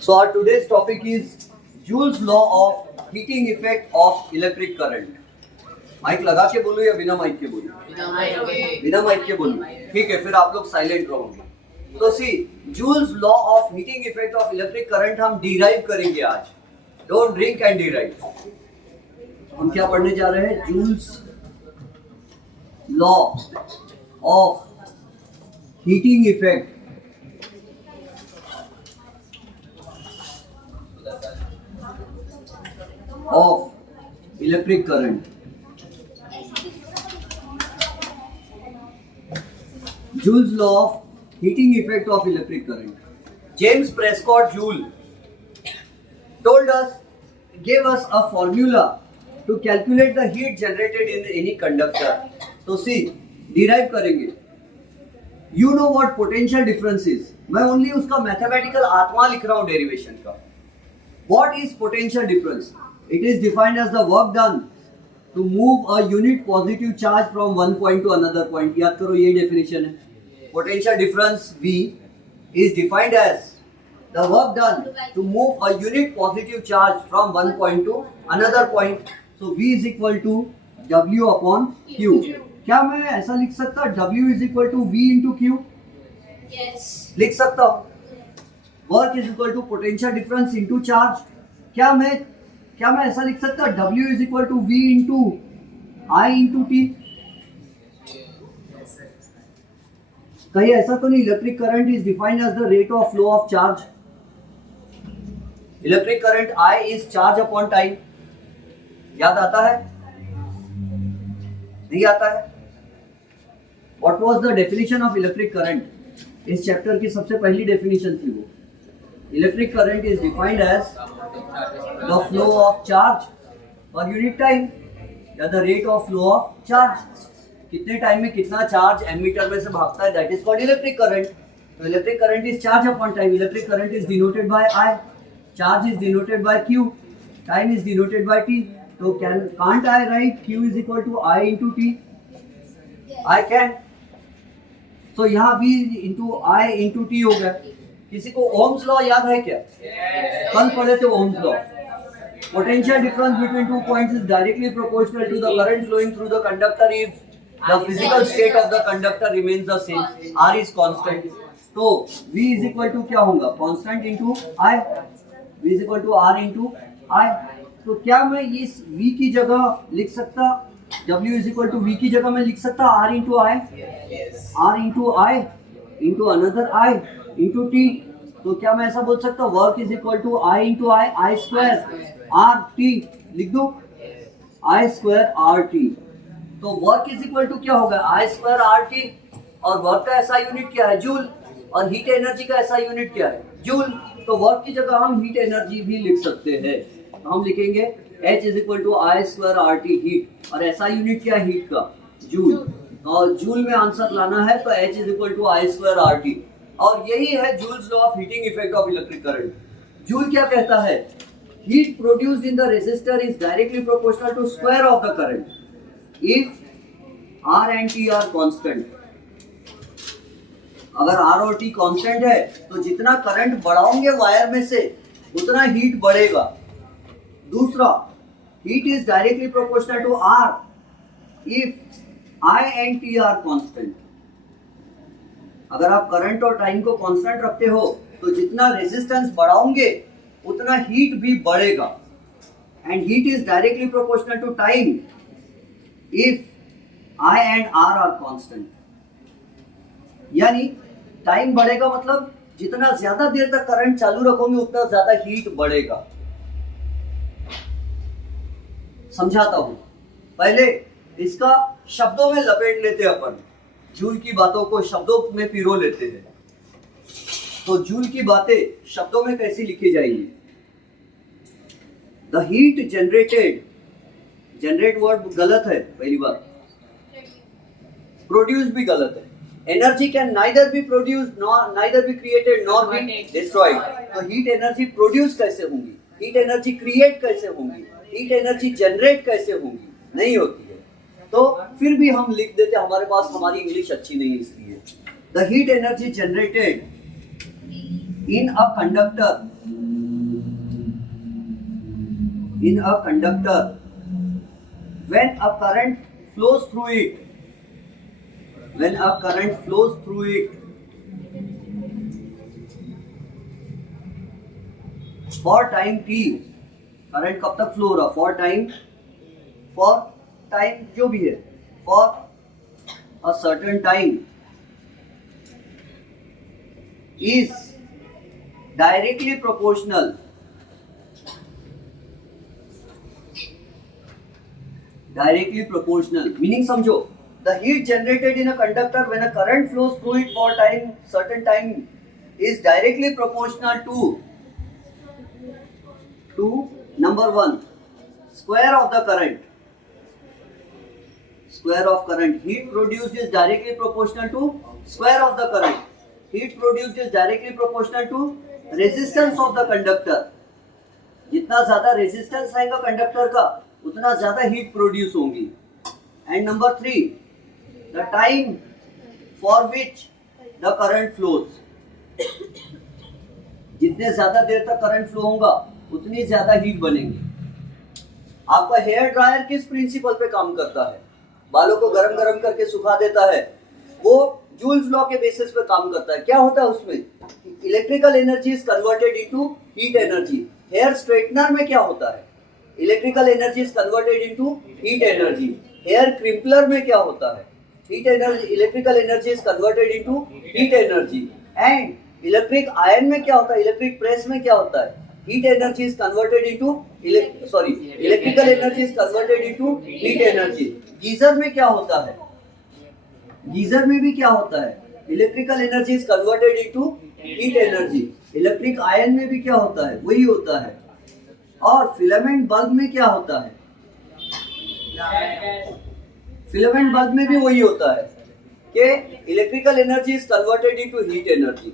So our today's topic is Joule's law of heating effect of electric current. Mic लगा के बोलूं या बिना माइक के बोलूं? बिना माइक के बोलूं, ठीक है, फिर आप लोग साइलेंट रहोगे। तो see Joule's law of heating effect of electric current हम डिराइव करेंगे आज। Don't drink and derive. हम क्या पढ़ने जा रहे हैं? Joule's law of heating effect of electric current. Joule's law of heating effect of electric current. James Prescott Joule gave us a formula to calculate the heat generated in any conductor. तो see, derive करेंगे. You know what potential difference is. मैं only उसका mathematical आत्मा लिख रहा हूँ derivation का. What is potential difference? It is defined as the work done to move a unit positive charge from one point to another point. याद करो, ये definition है. Potential difference V is defined as the work done to move a unit positive charge from one point to another point. So V is equal to W upon Q. क्या मैं ऐसा लिख सकता? W is equal to V into Q? Yes. लिख सकता हूँ. Work is equal to potential difference into charge. क्या मैं ऐसा लिख सकता? W is equal to V into I into T? कहीं ऐसा तो नहीं? Electric current is defined as the rate of flow of charge. Electric current I is charge upon time. याद आता है? नहीं आता है? What was the definition of electric current? इस चैप्टर की सबसे पहली डेफिनेशन थी वो. Electric current is defined as the flow of charge per unit time या the rate of flow of charge. कितने टाइम में कितना चार्ज एमीटर में से भागता है, that is called electric current. तो electric current is charge upon time. Electric current is denoted by I. Charge is denoted by Q. Time is denoted by T. तो can't I write Q is equal to I into T? I can. तो यहाँ V into I into T हो गया. किसी को Ohm's law याद है क्या? कल पढ़े थे Ohm's law. Potential difference between two points is directly proportional to the current flowing through the conductor if the physical state of the conductor remains the same. R is constant. तो V is equal to क्या होगा? Constant into I. V is equal to R into I. तो क्या मैं इस V की जगह लिख सकता? W is equal to V की जगह मैं लिख सकता R into I. R into I into another I into T. तो क्या मैं ऐसा बोल सकता? Work is equal to I into I square R T. लिख दो आई स्क्वायर आर टी. तो वर्क इज इक्वल टू क्या होगा? I square R T. और वर्क का ऐसा यूनिट क्या है? जूल. और हीट एनर्जी का ऐसा यूनिट क्या है? जूल. तो वर्क की जगह हम हीट एनर्जी भी लिख सकते हैं. तो हम लिखेंगे H is equal to I square R T heat. और ऐसा यूनिट क्या है हीट का? जूल. और जूल में आंसर लाना है तो H is equal to I square R T. और यही है Joule's law of heating effect of electric current. Joule क्या कहता है? Heat produced in the resistor is directly proportional to square of the current if R and T are constant. अगर R और T constant है तो जितना current बढ़ाओगे wire में से उतना हीट बढ़ेगा. दूसरा, heat is directly proportional to R if I and T are constant. अगर आप करंट और टाइम को कांस्टेंट रखते हो तो जितना रेजिस्टेंस बढ़ाओगे उतना हीट भी बढ़ेगा. And heat is directly proportional to time if I and R are constant. यानी टाइम बढ़ेगा मतलब जितना ज्यादा देर तक करंट चालू रखोगे उतना ज्यादा हीट बढ़ेगा. समझाता हूं. पहले इसका शब्दों में लपेट लेते अपन. जूल की बातों को शब्दों में पिरो लेते हैं. तो जूल की बातें शब्दों में कैसी लिखी जाएंगी? The heat generated, generate word गलत है पहली बात. प्रोड्यूस भी गलत है. Energy can neither be produce nor neither be created nor be destroyed. तो हीट एनर्जी प्रोड्यूस कैसे होंगी? हीट एनर्जी क्रिएट कैसे होंगी? हीट एनर्जी जनरेट कैसे होंगी? नहीं होती है. तो फिर भी हम लिख देते, हमारे पास हमारी इंग्लिश अच्छी नहीं है इसलिए. The heat energy generated in a conductor in a conductor when a current flows through it, when a current flows through it for time t, current कब तक फ्लो हो रहा, फॉर टाइम जो भी है, for a certain time, is directly proportional meaning समझो, the heat generated in a conductor when a current flows through it for time certain time is directly proportional to number 1 square of the current. Heat produced is directly proportional to square of the current. Heat produced is directly proportional to resistance of the conductor. जितना ज्यादा resistance रहेगा conductor का उतना ज्यादा heat produce होगी. And number 3 the time for which the current flows. जितने ज्यादा देर तक करंट फ्लो होगा उतनी ज्यादा हीट बनेगी. आपका हेयर ड्रायर किस प्रिंसिपल पे काम करता है? बालों को गरम गरम करके सुखा देता है. वो जूल्स लॉ के बेसिस पे काम करता है. क्या होता है उसमें? Electrical energy is converted into heat energy. Hair straightener में क्या होता है? Electrical energy is converted into heat energy. Hair crimper में क्या होता है? Electrical energy is converted into heat energy. And electric iron में क्या होता है? इलेक्ट्रिक प्रेस में क्या होता है? Heat energy is converted into electrical energy is converted into heat energy. Geyser में क्या होता है? गीजर में भी क्या होता है? Electrical energy is converted into heat energy. Electric ion में भी क्या होता है? वही होता है. और फिलामेंट बल्ब में क्या होता है? फिलामेंट बल्ब में भी वही होता है कि electrical energy is converted into heat energy.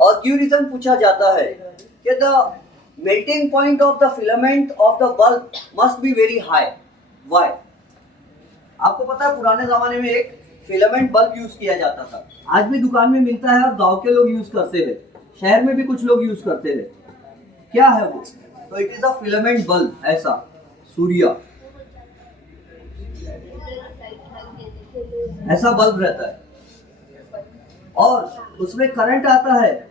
और क्यों रीजन पूछा जाता है कि the melting point of the filament of the bulb must be very high. Why? आपको पता है पुराने जमाने में एक फिलामेंट बल्ब यूज किया जाता था. आज भी दुकान में मिलता है और गांव के लोग यूज करते हैं. शहर में भी कुछ लोग यूज करते हैं. क्या है वो? तो it is a filament bulb. ऐसा सूर्या ऐसा बल्ब रहता है और उसमें करंट आता है.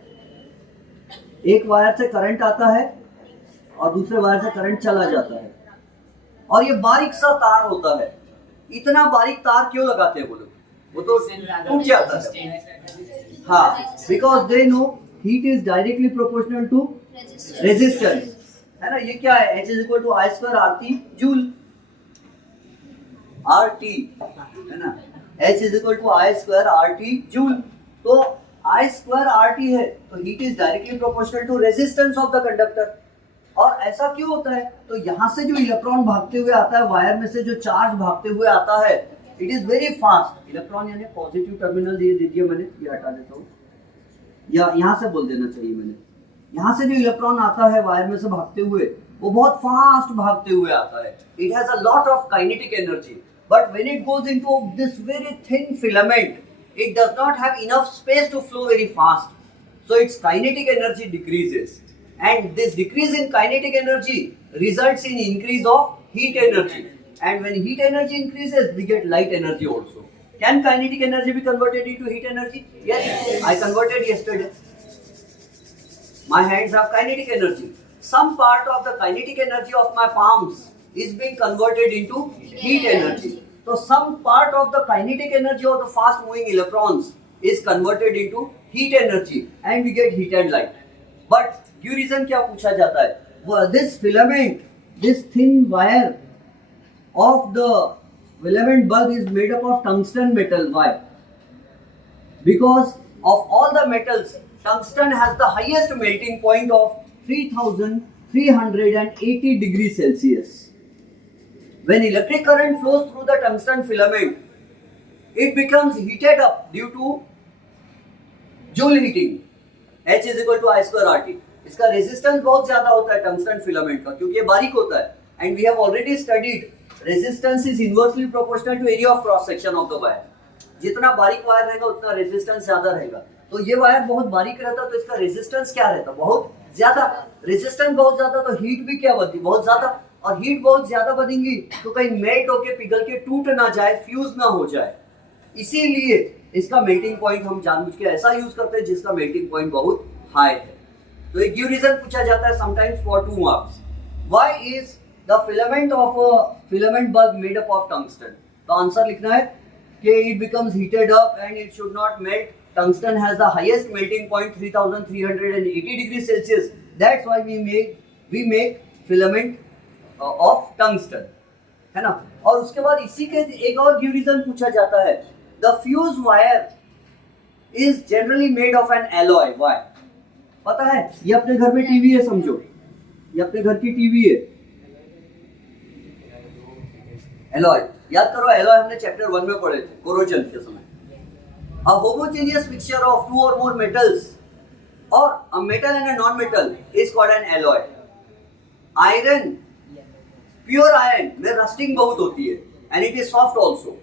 एक वायर से करंट आता है और दूसरे वायर से करंट चला जाता है. और ये बारीक सा तार होता है. इतना बारीक तार क्यों लगाते हैं वो लोग? वो तो टूट जाता है. हाँ, because they know heat is directly proportional to resistance. है ना? ये क्या है? H is equal to I square RT joule. RT है ना? H is equal to I square RT joule. तो I स्क्वायर RT है तो heat is directly proportional to resistance of the conductor. और ऐसा क्यों होता है? तो यहाँ से जो इलेक्ट्रॉन भागते हुए आता है, वायर में से जो चार्ज भागते हुए आता है, it is very fast. Electron यानी पॉजिटिव टर्मिनल दे दीजिए, मैंने ये हटा देता हूँ, या यहाँ से बोल देना चाहिए मैंने. यहाँ से जो इलेक्ट्रॉन आता है वायर में से भागते हुए, वो बहुत फास्ट भागते हुए आता है. It has a lot of kinetic energy, but when it goes into this very thin filament, it does not have enough space to flow very fast, so its kinetic energy decreases, and this decrease in kinetic energy results in increase of heat energy, and when heat energy increases we get light energy also. Can kinetic energy be converted into heat energy? Yes, I converted yesterday. My hands have kinetic energy. Some part of the kinetic energy of my palms is being converted into heat energy. So some part of the kinetic energy of the fast moving electrons is converted into heat energy and we get heat and light. But क्यों reason क्या पूछा जाता है? This filament, this thin wire of the filament bulb is made up of tungsten metal. Why? Because of all the metals, tungsten has the highest melting point of 3380 degrees Celsius. When electric current flows through the tungsten filament, it becomes heated up due to Joule heating. H is equal to I square RT. इसका resistance बहुत ज्यादा होता है tungsten filament का, क्योंकि ये बारीक होता है. And we have already studied resistance is inversely proportional to area of cross section of the wire. जितना बारीक वायर रहेगा उतना रेजिस्टेंस ज्यादा रहेगा. तो ये वायर बहुत बारीक रहता है तो इसका रेजिस्टेंस क्या रहता है? बहुत ज्यादा, रेजिस्टेंस बहुत ज्यादा तो हीट भी क्या बनती, बहुत ज्यादा, और हीट बहुत ज्यादा बनेगी तो कहीं मेल्ट होके पिघल के टूट ना जाए, फ्यूज ना हो जाए। इसीलिए इसका मेल्टिंग पॉइंट हम जानबूझ के ऐसा यूज करते हैं जिसका मेल्टिंग पॉइंट बहुत हाई है। तो एक गिव रीजन पूछा जाता है sometimes for 2 marks, why is the filament of a filament bulb made up of tungsten. तो आंसर लिखना है कि it becomes heated up and it should not melt. Tungsten has the highest melting point 3380 degree Celsius, that's why we make filament of tungsten, है ना। और उसके बाद इसी के एक और गिव रीजन पूछा जाता है, the fuse wire is generally made of N alloy, why. पता है, ये अपने घर में टीवी है, समझो ये अपने घर की टीवी है, एलॉय, याद करो एलॉय हमने चैप्टर 1 में पढ़े थे कोरोजन के समय। A homogeneous mixture of 2 or more metals or a metal and a non-metal is called an alloy. Iron, pure iron में rusting बहुत होती है and it is soft also.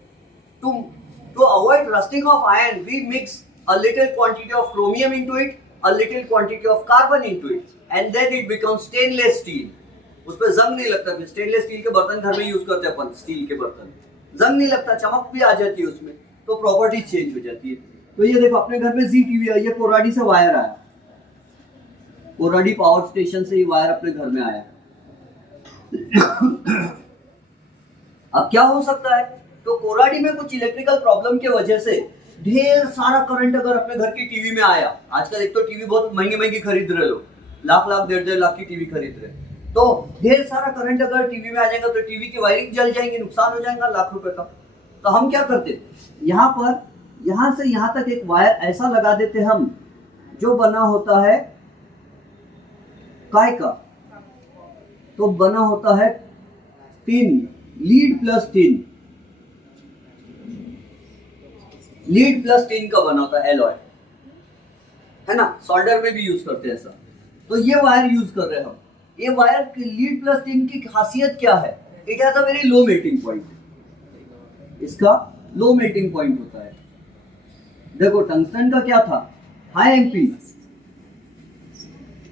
To avoid rusting of iron, we mix a little quantity of chromium into it, a little quantity of carbon into it, and then it becomes stainless steel. उस पर जंग नहीं लगता। Stainless steel के बर्तन घर में use करते हैं अपन, स्टील के बर्तन, जंग नहीं लगता, चमक भी आ जाती है उसमें, तो प्रॉपर्टी चेंज हो जाती है। तो ये देखो अपने घर में जी टीवी है, ये कोराडी से वायर आया, कोराडी पावर स्टेशन से ये वायर अपने घर में आया। अब क्या हो सकता है, तो कोराडी में कुछ इलेक्ट्रिकल प्रॉब्लम की वजह से ढेर सारा करंट अगर अपने घर की टीवी में आया, आजकल एक तो टीवी बहुत महंगी खरीद रहे लोग, लाख लाख 1.5 लाख की टीवी खरीद रहे, तो ढेर सारा करंट अगर टीवी में आ जाएगा तो टीवी की वायरिंग जल जाएंगे, नुकसान हो जाएगा लाख रुपए का। तो हम क्या करते, यहाँ पर यहाँ से यहाँ तक एक वायर ऐसा लगा देते हम, जो बना होता है काय का, तो बना होता है tin, lead plus tin, lead plus tin का बना होता है एलॉय, है ना। सोल्डर में भी यूज करते हैं ऐसा। तो ये वायर यूज कर रहे हैं हम। ये वायर लीड प्लस टिन की खासियत क्या है, it has a very low melting point, इसका लो मेल्टिंग पॉइंट होता है। देखो टंगस्टन का क्या था, high MP,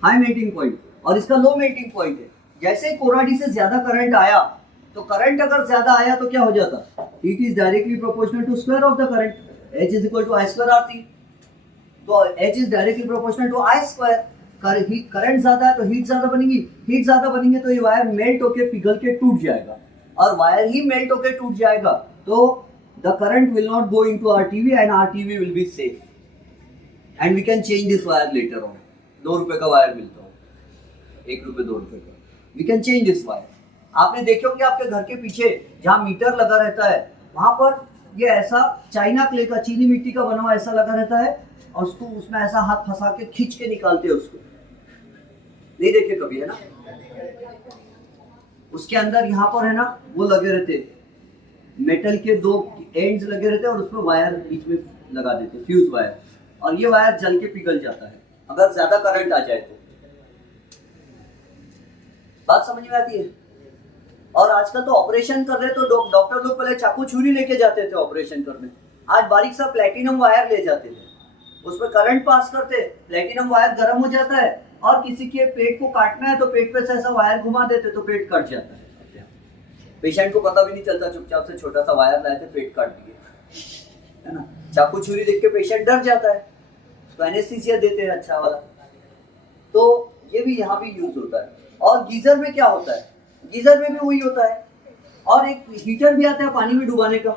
high melting point, और इसका लो मेल्टिंग पॉइंट है। जैसे कोराडी से ज्यादा करंट आया, तो करंट अगर ज्यादा आया तो क्या हो जाता, it is directly proportional to square of the current, H is equal to I square R T. तो H is directly proportional to I square. Current ज्यादा है तो हीट ज्यादा बनेगी, हीट ज्यादा बनेंगे तो ये वायर मेल्ट होके पिघल के टूट जाएगा, और वायर ही मेल्ट होके टूट जाएगा तो the current will not go into our TV and our TV will be safe, and we can change this wire later on। 2 रुपए का वायर मिलता हो, 1 रुपए 2 रुपए का, we can change this wire। आपने देखो कि आपके घर के पीछे जहाँ मीटर लगा रहता है, वहां पर ये ऐसा चाइना क्ले का, चीनी मिट्टी का बना हुआ ऐसा लगा रहता है, और उसको उसमें ऐसा हाथ फंसा के खींच के निकालते हैं उसको, नहीं देखे कभी, है ना। उसके अंदर यहाँ पर है ना वो लगे रहते, मेटल के 2 एंड्स लगे रहते हैं, और उसमें वायर बीच में लगा देते, फ्यूज वायर, और ये वायर जल के पिघल जाता है अगर ज्यादा करंट आ जाए तो। बात समझ में आती है। और आजकल तो ऑपरेशन कर रहे तो डॉक्टर लोग पहले चाकू छुरी लेके जाते थे ऑपरेशन करने, आज बारीक सा प्लेटिनम वायर ले जाते थे, उसमें करंट पास करते, प्लेटिनम वायर गर्म हो जाता है, और किसी के पेट को काटना है तो पेट पे से ऐसा वायर घुमा देते तो पेट कट जाता है। पेशेंट को पता भी नहीं चलता, चुपचाप से छोटा सा वायर लाए थे, पेट काट दिए, है ना। चाकू छुरी देख के पेशेंट डर जाता है, उसको एनेस्थीसिया देते हैं अच्छा वाला। तो ये भी यहाँ भी यूज होता है। और गीजर में क्या होता है, गीजर में भी वही होता है, और एक हीटर भी आता है पानी में डुबाने का,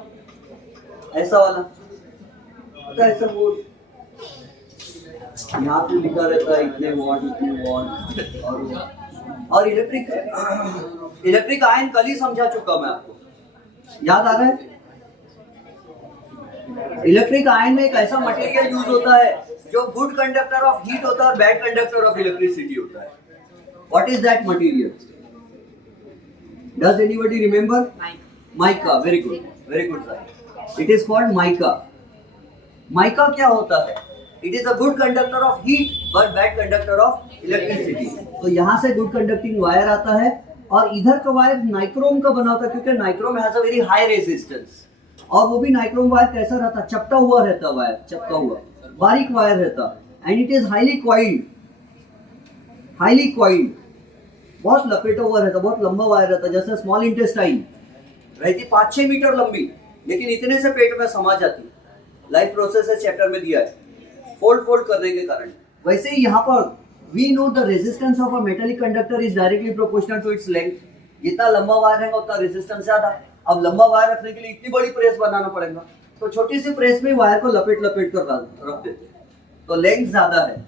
ऐसा वाला होता है, ऐसा वो यहाँ पे लिखा रहता है इतने वॉट इतने वॉट। और इलेक्ट्रिक आयन कल ही समझा चुका मैं आपको, याद आ रहा है। इलेक्ट्रिक आयन में एक ऐसा मटेरियल यूज होता है जो गुड कंडक्टर ऑफ हीट होता है और बैड कंडक्टर ऑफ इलेक्ट्रिसिटी होता है। What is that material, does anybody remember? Mica, very good, very good sir, it is called mica. Mica क्या होता है, it is a good conductor of heat but bad conductor of electricity. तो यहाँ से good conducting wire आता है, और इधर का वायर नाइक्रोम का बना होता है, क्योंकि nichrome has a very high resistance, और वो भी नाइक्रोम वायर कैसा रहता, चपटा हुआ रहता, वायर चपटा हुआ बारीक वायर रहता, and it is highly coiled, highly coiled, बहुत लपेटा हुआ रहता, बहुत लंबा वायर रहता, जैसे स्मॉल इंटेस्टाइन रहती 5-6 मीटर लंबी, लेकिन इतने से पेट में समा जाती। लाइफ प्रोसेस चैप्टर में दिया है, फोल्ड करने के कारण। वैसे ही यहाँ पर we know the resistance of a metallic conductor is directly proportional to its length. जितना लंबा वायर रहेगा उतना रेजिस्टेंस ज्यादा। अब लंबा वायर रखने के लिए इतनी बड़ी प्रेस बनाना पड़ेगा, तो छोटी सी प्रेस में वायर को लपेट कर रख देते, तो लेंथ ज्यादा है।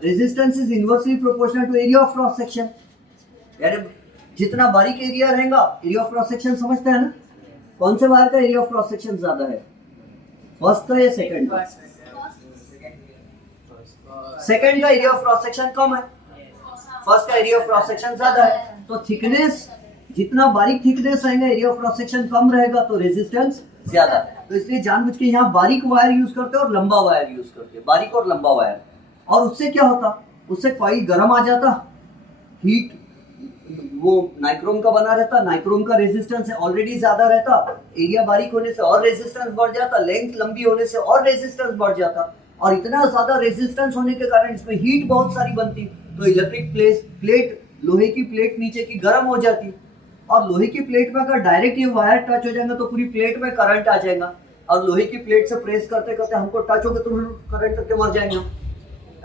Resistance is inversely proportional to area of cross section, यानी जितना बारीक एरिया रहेगा, एरिया ऑफ क्रॉस सेक्शन समझते हैं ना, कौन से वायर का एरिया ऑफ क्रॉस सेक्शन ज्यादा है, फर्स्ट का या सेकंड का? सेकंड का एरिया ऑफ क्रॉस सेक्शन कम है, फर्स्ट का एरिया ऑफ क्रॉस सेक्शन ज्यादा है। तो थिकनेस, जितना बारीक थिकनेस रहेगा, एरिया ऑफ क्रॉस सेक्शन कम रहेगा, तो रेजिस्टेंस ज्यादा। तो इसलिए जानबूझ के यहाँ बारीक वायर यूज करते हैं और लंबा वायर यूज करते हैं, बारीक और लंबा वायर। और उससे क्या होता, उससे कॉइल गर्म आ जाता, हीट, वो नाइक्रोम का बना रहता, नाइक्रोम का रेजिस्टेंस है ऑलरेडी ज्यादा रहता, एरिया बारीक होने से और रेजिस्टेंस बढ़ जाता, लेंथ लंबी होने से और रेजिस्टेंस बढ़ जाता, और इतना ज्यादा रेजिस्टेंस होने के कारण इसमें हीट बहुत सारी बनती, तो इलेक्ट्रिक प्लेट, लोहे की प्लेट नीचे की गर्म हो जाती, और लोहे की प्लेट में अगर डायरेक्ट ये वायर टच हो जाएगा तो पूरी प्लेट में करंट आ जाएगा, और लोहे की प्लेट से प्रेस करते करते हमको टच होगा तो करंट करके मर जाएंगे।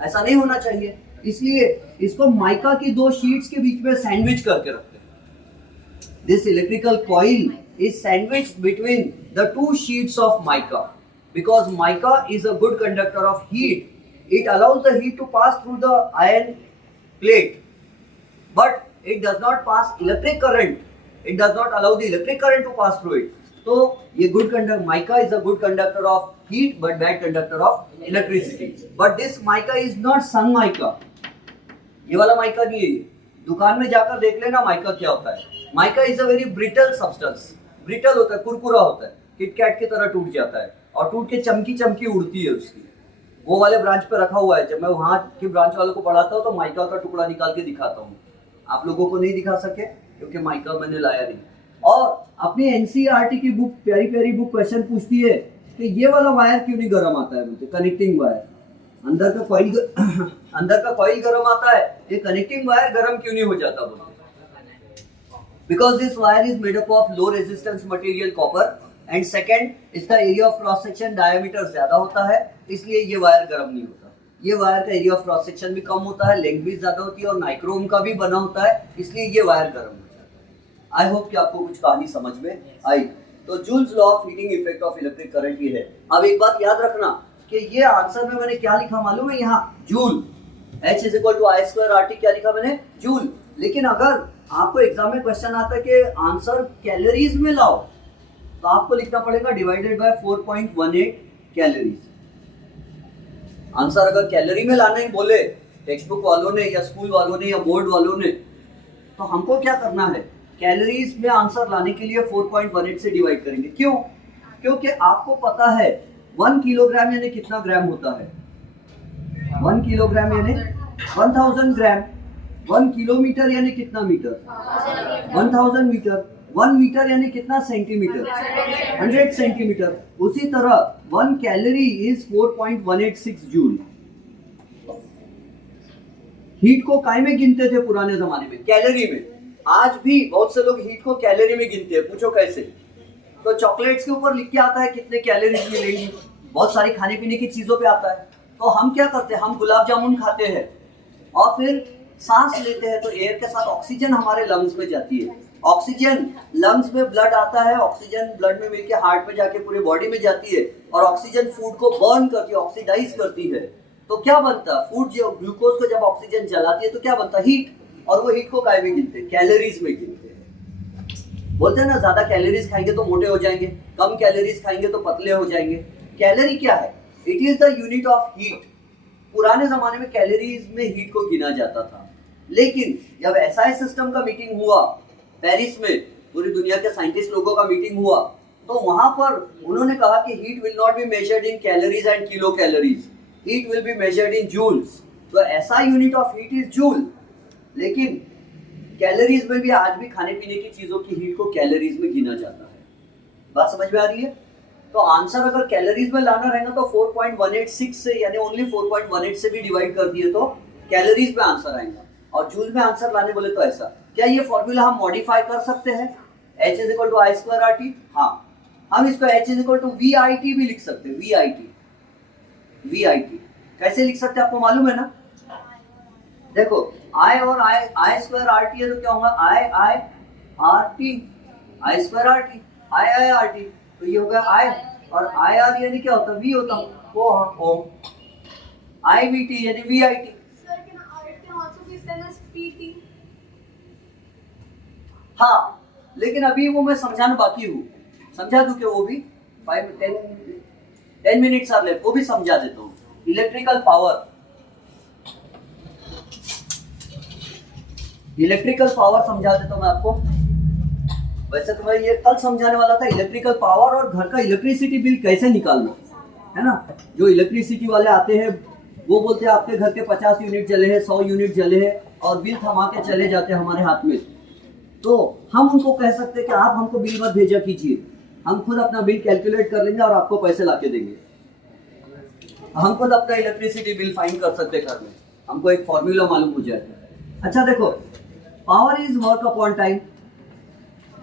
ऐसा नहीं होना चाहिए, इसलिए इसको माइका की 2 शीट्स के बीच में सैंडविच करके रखते हैं। This electrical coil is sandwiched between the 2 sheets of mica, because mica is a good conductor of heat. It allows the heat to pass through the iron plate, but it does not pass electric current. It does not allow the electric current to pass through it. So ये good conductor, mica is a good conductor of heat but bad conductor of electricity. But this mica is not sun mica. ये वाला mica नहीं है। दुकान में जाकर देख लेना माइका क्या होता है। Mica is a very brittle substance, brittle होता है, कुरकुरा होता है, किटकैट की तरह टूट जाता है, और टूट के चमकी उड़ती है उसकी। वो वाले ब्रांच पे रखा हुआ है, जब मैं वहाँ की ब्रांच वालों को पढ़ाता हूँ तो माइका का टुकड़ा निकाल के दिखाता हूँ। आप लोगों को नहीं दिखा सके क्योंकि माइका मैंने लाया नहीं। और अपनी एनसीईआरटी की बुक, प्यारी प्यारी बुक, क्वेश्चन पूछती है कि ये वाला वायर क्यों नहीं गर्म आता है, बोलते कनेक्टिंग वायर, अंदर का कॉइल गर्म आता है, ये कनेक्टिंग वायर गर्म क्यों नहीं हो जाता, बोलते because this wire is made up of low resistance material copper, and second इसका area of cross section diameter ज्यादा होता है, इसलिए ये वायर गर्म नहीं होता। ये वायर का एरिया ऑफ क्रॉस सेक्शन भी कम होता है, लेंथ भी ज्यादा होती है, और नाइक्रोम का भी बना होता है, इसलिए ये वायर गर्म हो जाता है। आई होप कि आपको कुछ कहानी समझ में आई। तो joules law of heating effect of electric current ये है। अब एक बात याद रखना कि ये आंसर में मैंने क्या लिखा मालूम है, यहाँ जूल, H = I² RT, क्या लिखा मैंने, जूल। लेकिन अगर आपको एग्जाम में क्वेश्चन आता है कि आंसर कैलोरीज में लाओ, तो आपको लिखना पड़ेगा डिवाइडेड बाय 4.18 कैलोरीज। आंसर अगर कैलोरी में लाना ही बोले टेक्स्ट बुक वालों ने या स्कूल वालों ने या बोर्ड वालों ने, तो हमको क्या करना है, कैलोरीज में आंसर लाने के लिए 4.18 से डिवाइड करेंगे। क्यों? क्योंकि आपको पता है 1 किलोग्राम यानी कितना ग्राम होता है, 1 किलोग्राम यानी 1000 ग्राम, 1 किलोमीटर यानी कितना मीटर, 1000 मीटर, 1 मीटर यानी कितना सेंटीमीटर, 100 सेंटीमीटर। उसी तरह 1 कैलोरी इज 4.186 जूल। हीट को काय में गिनते थे पुराने जमाने में, कैलोरी में। आज भी बहुत से लोग हीट को कैलोरी में गिनते हैं, पूछो कैसे। तो चॉकलेट्स के ऊपर लिख के आता है कितने कैलोरीज मिलेंगी, बहुत सारी खाने पीने की चीजों पे आता है। तो हम क्या करते हैं, हम गुलाब जामुन खाते हैं और फिर सांस लेते हैं, तो एयर के साथ ऑक्सीजन हमारे लंग्स में जाती है, ऑक्सीजन लंग्स में ब्लड आता है, ऑक्सीजन ब्लड में मिलके हार्ट में जाके पूरे बॉडी में जाती है, और ऑक्सीजन फूड को बर्न करती है, ऑक्सीडाइज करती है। तो क्या बनता है, फूड जो ग्लूकोज को जब ऑक्सीजन जलाती है तो क्या बनता है, हीट। और वो हीट को काय में गिनते हैं, कैलोरीज में गिनते हैं। बोलते हैं ना ज्यादा कैलोरीज खाएंगे तो मोटे हो जाएंगे, कम कैलोरीज खाएंगे तो पतले हो जाएंगे। कैलोरी क्या है, it is the unit of heat. पुराने जमाने में कैलोरीज में हीट को गिना जाता था, लेकिन जब एसआई सिस्टम का मीटिंग हुआ पेरिस में, पूरी दुनिया के साइंटिस्ट लोगों का मीटिंग हुआ, तो वहां पर उन्होंने कहा कि heat will not be measured in calories and kilo calories, heat will be measured in joules. तो ऐसा unit of heat is joule. लेकिन कैलोरीज में भी आज भी खाने पीने की चीजों की हीट को कैलोरीज में गिना जाता है। बात समझ में आ रही है? तो आंसर अगर कैलोरीज में लाना रहेगा तो 4.186 से, यानी ओनली 4.18 से भी डिवाइड कर दिए तो कैलोरीज में आंसर आएगा। और जूल में आंसर लाने बोले तो ऐसा। क्या ये फॉर्मूला हम मॉडिफाई कर सकते हैं? H is equal to I square R T. हाँ, हम इसको H is equal to V I T भी लिख सकते हैं। वी आई टी कैसे लिख सकते हैं आपको मालूम है ना? देखो I और आई स्क्वायर आर टी है तो क्या होगा? I R T, I square R T, I R T, तो ये हो गया आई, और आई आर यानी क्या होता है? वी होता है, वो ओम। आई वी टी यानी वी आई टी। हाँ, लेकिन अभी वो मैं समझाना बाकी हूँ, समझा दूं क्या? वो भी 10 मिनट्स आर लेफ्ट, वो भी समझा देता हूँ। इलेक्ट्रिकल पावर समझा देता हूँ मैं आपको। वैसे तो मैं ये कल समझाने वाला था इलेक्ट्रिकल पावर और घर का इलेक्ट्रिसिटी बिल कैसे निकालना है ना। जो इलेक्ट्रिसिटी वाले आते हैं वो बोलते हैं आपके घर के 50 यूनिट जले हैं, 100 यूनिट जले हैं, और बिल थमा के चले जाते हैं हमारे हाथ में। तो हम उनको कह सकते हैं कि आप हमको बिल मत भेजा कीजिए, हम खुद अपना बिल कैलकुलेट कर लेंगे और आपको पैसे लाके देंगे। हम खुद अपना इलेक्ट्रिसिटी बिल फाइंड कर सकते हैं घर में, हमको एक फॉर्मूला मालूम हो जाएगा। अच्छा देखो, power is work upon time.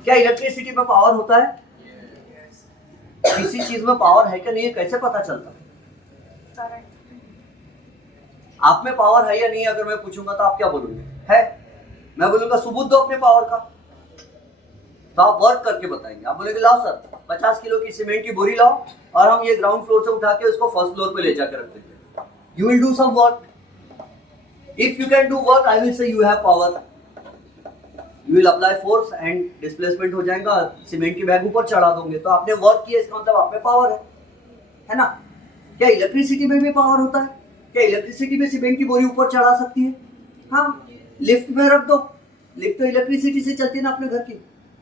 क्या इलेक्ट्रिसिटी में पावर होता है? किसी चीज में पावर है क्या नहीं है कैसे पता चलता? आप में पावर है या नहीं अगर मैं पूछूंगा तो आप क्या बोलोगे? है। मैं बोलूंगा सबूत दो अपने पावर का, तो आप वर्क करके बताएंगे। आप बोलेंगे लाओ सर 50 किलो की सीमेंट की बोरी लाओ और हम ये ग्राउंड फ्लोर से उठा के उसको फर्स्ट फ्लोर पे ले जाकर रख देंगे। You will do some work. If you can do work I will say you have power. You will apply force and displacement हो जाएगा, सीमेंट की बैग ऊपर चढ़ा दोगे तो आपने वर्क किया, इसका मतलब आप में पावर है ना। क्या इलेक्ट्रिसिटी में भी पावर होता है? क्या इलेक्ट्रिसिटी में सीमेंट की बोरी ऊपर चढ़ा सकती है? हाँ, लिफ्ट में रख दो, लिफ्ट तो इलेक्ट्रिसिटी से चलती है ना अपने घर की,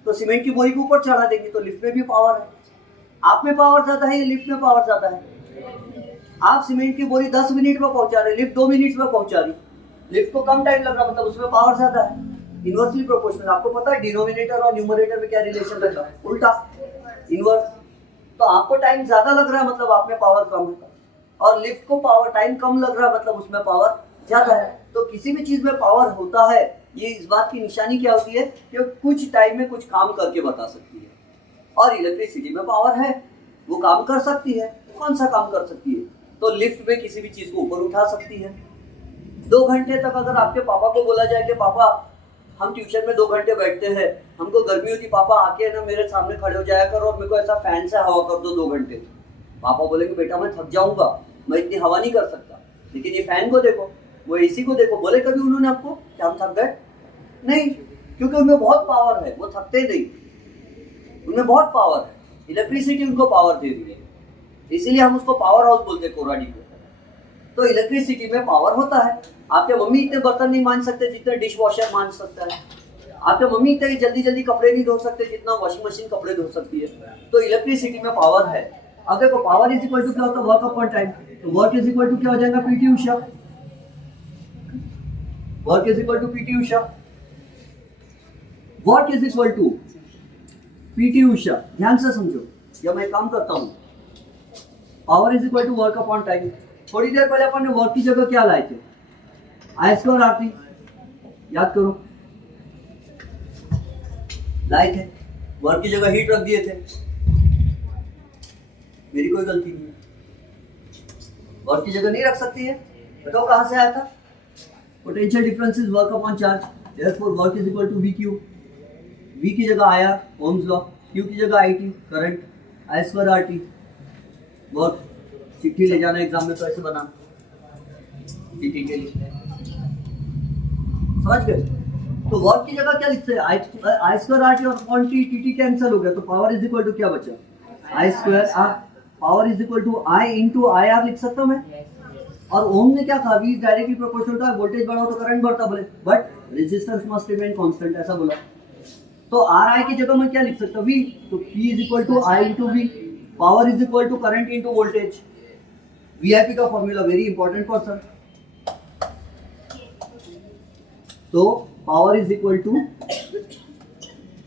तो सीमेंट की बोरी को ऊपर चढ़ा देंगे तो लिफ्ट में भी पावर है। आप में पावर ज्यादा है या लिफ्ट में पावर ज्यादा है? आप सीमेंट की बोरी 10 मिनट में पहुंचा रहे, लिफ्ट 2 मिनट में पहुंचा रही, लिफ्ट को कम टाइम लग रहा, मतलब उसमें पावर ज्यादा है। Inversely proportional. आपको पता है डिनोमिनेटर और न्यूमरेटर में क्या रिलेशन रहता है? उल्टा, इनवर्स। तो आपको टाइम ज्यादा लग रहा है मतलब आप में पावर कम है, और लिफ्ट को पावर टाइम कम लग रहा है मतलब उसमें पावर ज्यादा है। तो किसी भी चीज में पावर होता है, ये इस बात की निशानी क्या होती है कि कुछ टाइम में कुछ काम करके बता सकती है। और इलेक्ट्रिसिटी में पावर है, वो काम कर सकती है। कौन सा काम कर सकती है? तो लिफ्ट में किसी भी चीज को ऊपर उठा सकती है। 2 घंटे तक अगर आपके पापा को बोला जाए कि पापा हम ट्यूशन में 2 घंटे बैठते हैं, हमको गर्मी होती, पापा आके ना मेरे सामने खड़े हो जाया करो और मेरे को ऐसा फैन से हवा कर दो 2 घंटे। पापा बोलेंगे बेटा मैं थक जाऊंगा, मैं इतनी हवा नहीं कर सकता। लेकिन ये फैन को देखो, वो एसी को देखो, बोले कभी उन्होंने आपको कि हम थक गए? नहीं, क्योंकि उनमें बहुत पावर है, वो थकते नहीं, उनमें बहुत पावर है। इलेक्ट्रिसिटी उनको पावर दे रही है, इसीलिए हम उसको पावर हाउस बोलते हैं, कोराडी को। तो इलेक्ट्रिसिटी में पावर होता है। आपके मम्मी इतने बर्तन नहीं मान सकते जितने डिश वॉशर मान सकता है। आपके मम्मी इतने जल्दी जल्दी कपड़े नहीं धो सकते जितना वॉशिंग मशीन कपड़े धो सकती है। तो इलेक्ट्रिसिटी में पावर है। अब देखो पावर इज इक्वल टू क्या होता है? Work upon time. तो वर्क इज इक्वल टू क्या हो जाएगा? PT Usha. Work is equal to PT Usha. Work is equal to PT Usha. ध्यान से समझो, या मैं काम करता हूं, power is equal to work upon time. थोड़ी देर पहले अपन ने वर्क की जगह क्या लाए थे? आई स्क्वायर आर टी, याद करो, लाए थे। वर्क की जगह हीट रख दिए थे, मेरी कोई गलती नहीं है। वर्क की जगह नहीं रख सकती है, बताओ कहां से आया था? Potential difference is work upon charge, therefore work is equal to V Q. V की जगह आया ओम्स लॉ, क्यू की जगह I T current, I square R T work. चिट्ठी ले जाना एग्जाम में तो ऐसे बनाना, चिट्ठी के लिए, समझ गए? तो वर्क की जगह क्या लिखते हैं? आई स्क्वायर आर टी और upon T, T T cancel हो गया तो पावर इज इक्वल टू क्या बचा? I square R. Power is equal to I into I R लिख सकता हूं मैं। और ओम ने क्या कहा? V is directly proportional to voltage बढ़ाओ तो करंट बढ़ता, बोले but resistance must remain constant, ऐसा बोला। तो आर आई की जगह मैं क्या लिख सकता हूँ? वी। तो P is equal to I into V. Power is equal to current into voltage. VIP का फॉर्मूला, वेरी इंपॉर्टेंट पर्सन। तो power is equal to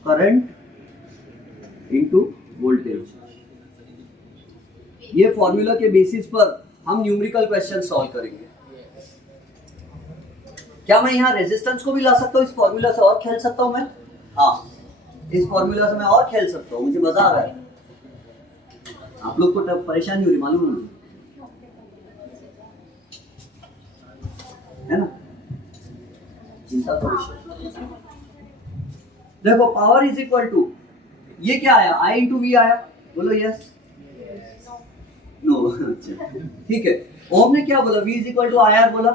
current into voltage. ये फॉर्मूला के बेसिस पर हम न्यूमेरिकल क्वेश्चन सॉल्व करेंगे। क्या मैं यहाँ रेजिस्टेंस को भी ला सकता हूँ इस फॉर्मूला से और खेल सकता हूँ मैं? हाँ, इस फॉर्मूला से मैं और खेल सकता हूँ, मुझे मजा आ रहा है। आप लोग को परेशानी हो रही मालूम है मुझे, है ना? चिंता तो विषय। देखो पावर इज इक्वल टू, ये क्या आया? I इंटू वी आया, बोलो यस नो। ठीक है, ओम ने क्या बोला? V is equal to I R बोला।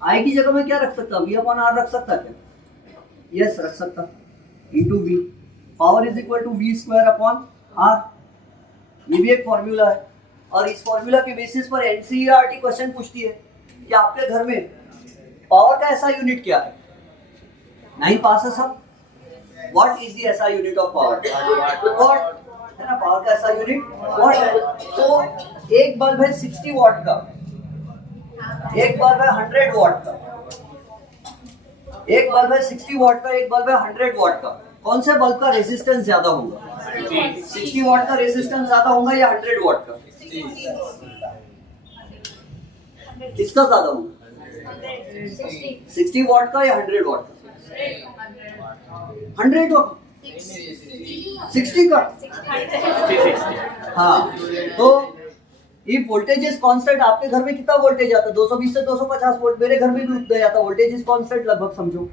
I की जगह में क्या रख सकता? V अपॉन आर रख सकता क्या? यस रख सकता, into V. Power is equal to V square upon R, ये भी एक फॉर्मूला है। और इस फॉर्मूला के बेसिस पर एनसीईआरटी क्वेश्चन पूछती है कि आपके घर में पावर का ऐसा यूनिट क्या है? 9 पास है सब। व्हाट इज द ऐसा यूनिट ऑफ पावर? वॉट है ना, पावर का ऐसा यूनिट वॉट है। तो एक बल्ब है 60 वॉट का, एक बल्ब है 100 वॉट का, एक बल्ब है 60 वॉट का, एक बल्ब है 100 वॉट का। कौन से बल्ब का रेजिस्टेंस ज्यादा होगा? 60 वॉट का रेजिस्टेंस ज्यादा होगा या 100 वॉट का? किसका ज्यादा होगा? 60 वॉट का या 100 वॉट का? 100 वॉट, 60 का। हाँ, तो इफ वोल्टेज इज कांस्टेंट, आपके घर में कितना वोल्टेज आता है? 220 से 250 वोल्ट। मेरे घर में भी उतना जाता है। वोल्टेज इज कांस्टेंट लगभग समझो।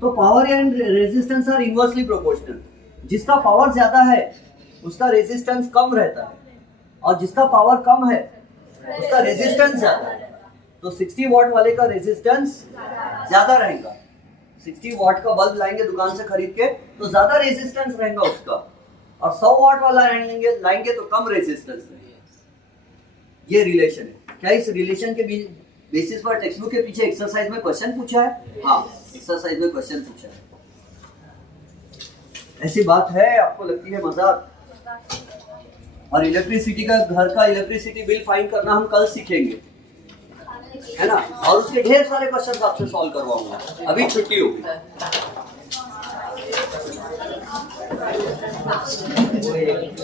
तो power and resistance R inversely proportional. जिसका पावर ज्यादा है उसका रेजिस्टेंस कम रहता है, और जिसका पावर कम है उसका रेजिस्टेंस ज्यादा है। तो 60 वॉट वाले का रेजिस्टेंस ज्यादा रहेगा। 60 वॉट का बल्ब लाएंगे दुकान से खरीद के तो ज्यादा रेजिस्टेंस रहेगा उसका, और 100 वॉट वाला लाएंगे तो कम रेजिस्टेंस रहेगा। ये रिलेशन है। क्या इस रिलेशन के बेसिस पर टेक्स्ट बुक के पीछे एक्सरसाइज में क्वेश्चन पूछा है? हाँ, एक्सरसाइज में क्वेश्चन पूछा है। ऐसी बात है, आपको लगती है मजाक? और इलेक्ट्रिसिटी का, घर का इलेक्ट्रिसिटी बिल फाइंड करना हम कल सीखेंगे, है ना? और उसके ढेर सारे क्वेश्चन आपसे सॉल्व करवाऊंगा। अभी छुट्टी होगी।